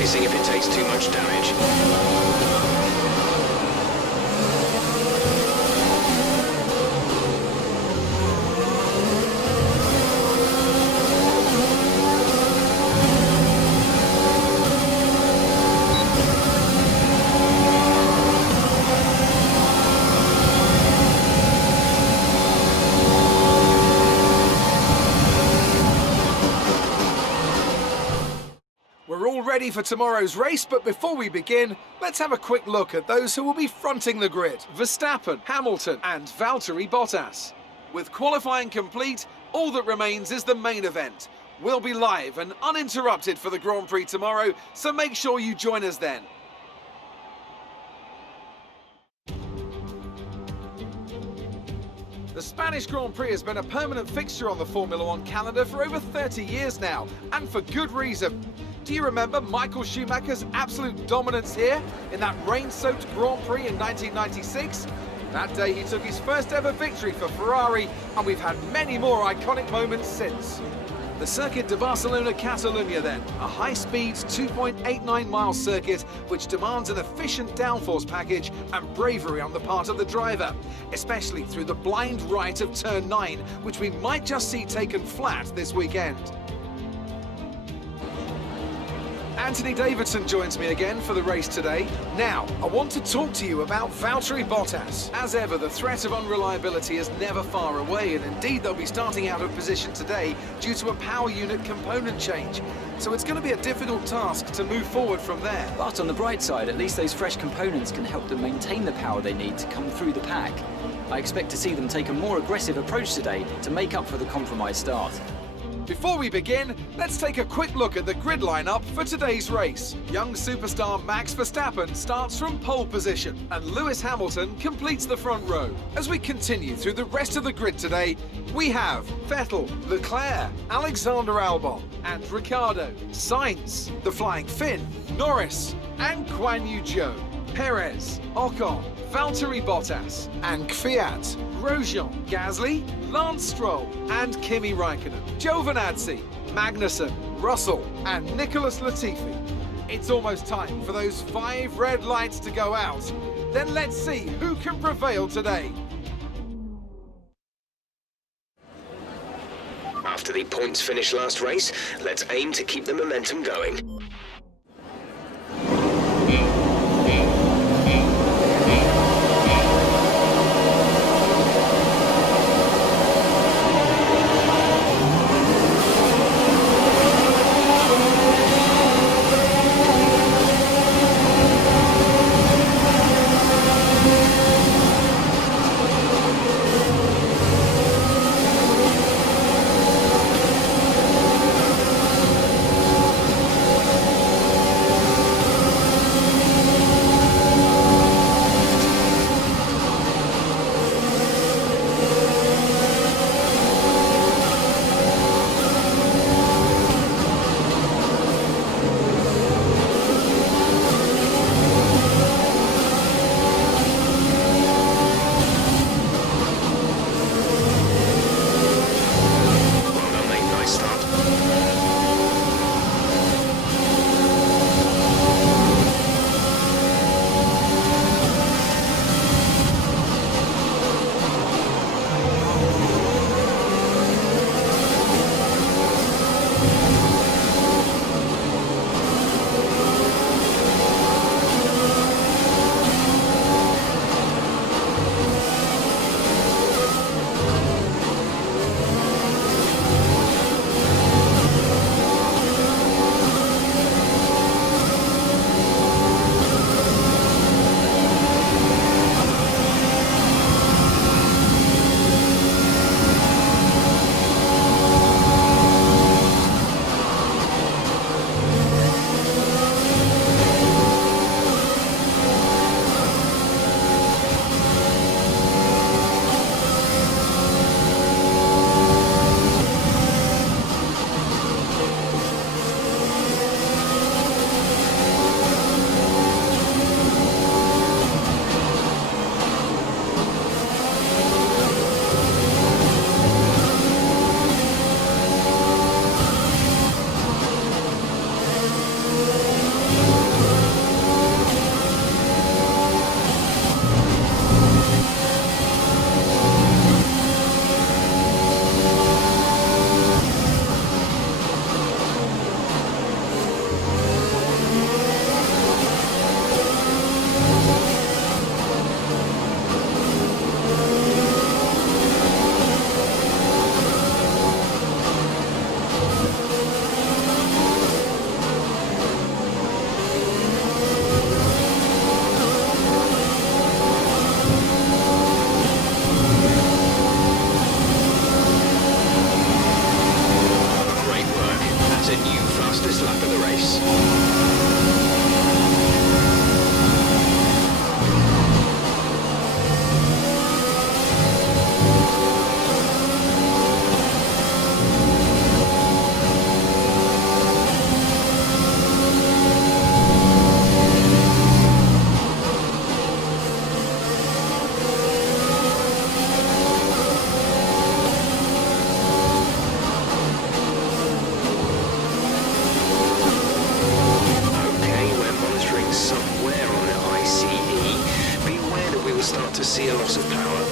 racing if it takes too much damage. We're all ready for tomorrow's race, but before we begin, let's have a quick look at those who will be fronting the grid. Verstappen, Hamilton and Valtteri Bottas. With qualifying complete, all that remains is the main event. We'll be live and uninterrupted for the Grand Prix tomorrow, so make sure you join us then. The Spanish Grand Prix has been a permanent fixture on the Formula One calendar for over 30 years now, and for good reason. Do you remember Michael Schumacher's absolute dominance here in that rain-soaked Grand Prix in 1996? That day he took his first ever victory for Ferrari, and we've had many more iconic moments since. The Circuit de Barcelona-Catalunya then, a high-speed 2.89-mile circuit which demands an efficient downforce package and bravery on the part of the driver, especially through the blind right of turn 9, which we might just see taken flat this weekend. Anthony Davidson joins me again for the race today. Now, I want to talk to you about Valtteri Bottas. As ever, the threat of unreliability is never far away, and indeed they'll be starting out of position today due to a power unit component change. So it's going to be a difficult task to move forward from there. But on the bright side, at least those fresh components can help them maintain the power they need to come through the pack. I expect to see them take a more aggressive approach today to make up for the compromised start. Before we begin, let's take a quick look at the grid lineup for today's race. Young superstar Max Verstappen starts from pole position, and Lewis Hamilton completes the front row. As we continue through the rest of the grid today, we have Vettel, Leclerc, Alexander Albon, and Ricciardo, Sainz, the Flying Finn, Norris, and Guan Yu Zhou, Perez, Ocon, Valtteri Bottas, and Kvyat, Grosjean, Gasly, Lance Stroll, and Kimi Raikkonen, Giovinazzi, Magnussen, Russell, and Nicholas Latifi. It's almost time for those 5 red lights to go out. Then let's see who can prevail today. After the points finish last race, let's aim to keep the momentum going. lap of the race. Start to see a loss of power.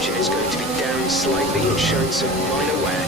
Is going to be down slightly and showing some minor wear.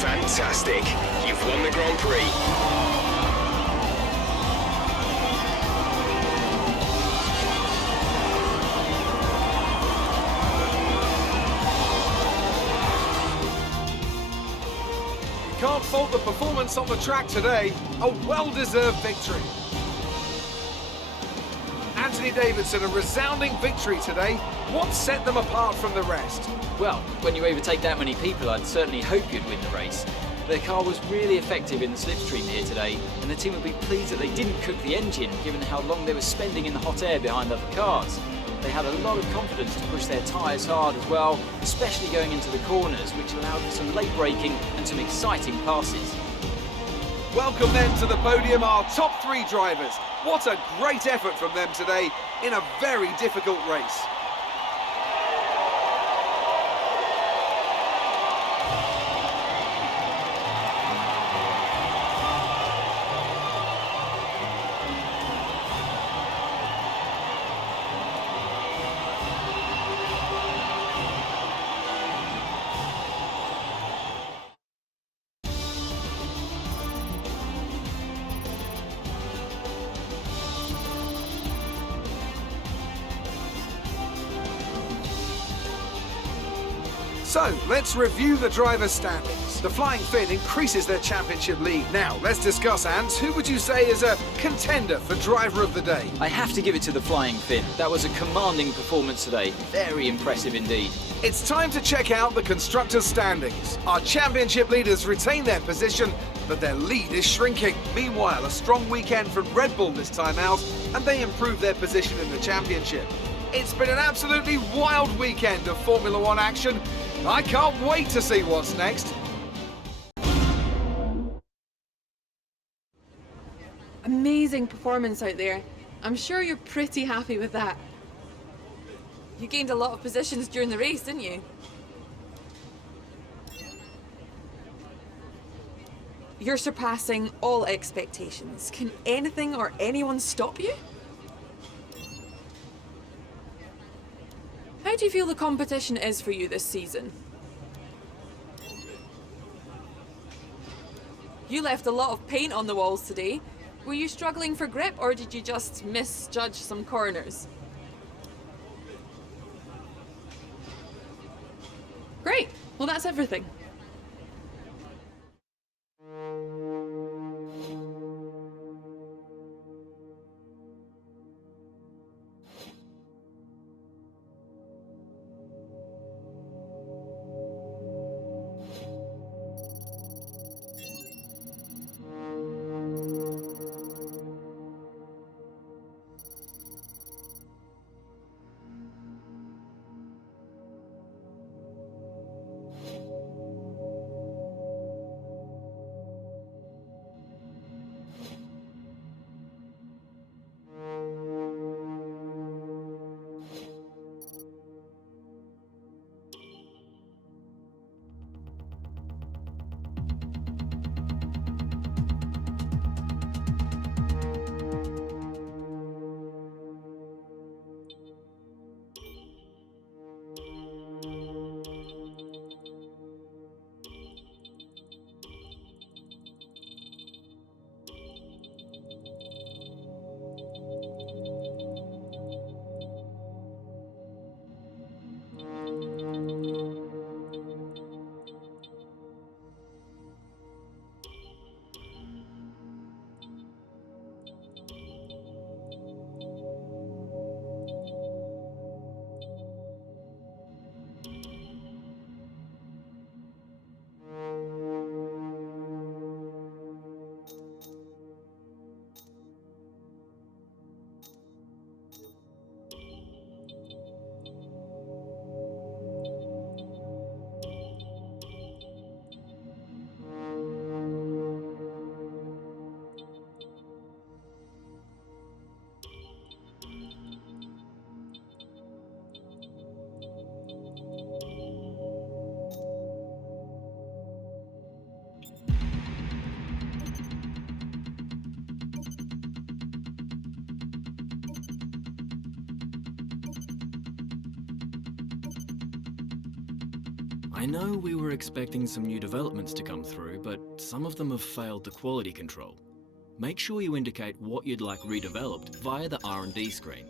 Fantastic. You've won the Grand Prix. Can't fault the performance on the track today. A well-deserved victory. Anthony Davidson, a resounding victory today. What set them apart from the rest? Well, when you overtake that many people, I'd certainly hope you'd win the race. Their car was really effective in the slipstream here today, and the team would be pleased that they didn't cook the engine, given how long they were spending in the hot air behind other cars. They had a lot of confidence to push their tyres hard as well, especially going into the corners, which allowed for some late braking and some exciting passes. Welcome then to the podium, our top three drivers. What a great effort from them today in a very difficult race. So, let's review the driver's standings. The Flying Finn increases their championship lead. Now, let's discuss, Ants. Who would you say is a contender for driver of the day? I have to give it to the Flying Finn. That was a commanding performance today. Very impressive indeed. It's time to check out the constructors' standings. Our championship leaders retain their position, but their lead is shrinking. Meanwhile, a strong weekend from Red Bull this time out, and they improve their position in the championship. It's been an absolutely wild weekend of Formula One action. I can't wait to see what's next. Amazing performance out there. I'm sure you're pretty happy with that. You gained a lot of positions during the race, didn't you? You're surpassing all expectations. Can anything or anyone stop you? How do you feel the competition is for you this season? You left a lot of paint on the walls today. Were you struggling for grip, or did you just misjudge some corners? Great. Well, that's everything. I know we were expecting some new developments to come through, but some of them have failed the quality control. Make sure you indicate what you'd like redeveloped via the R&D screen.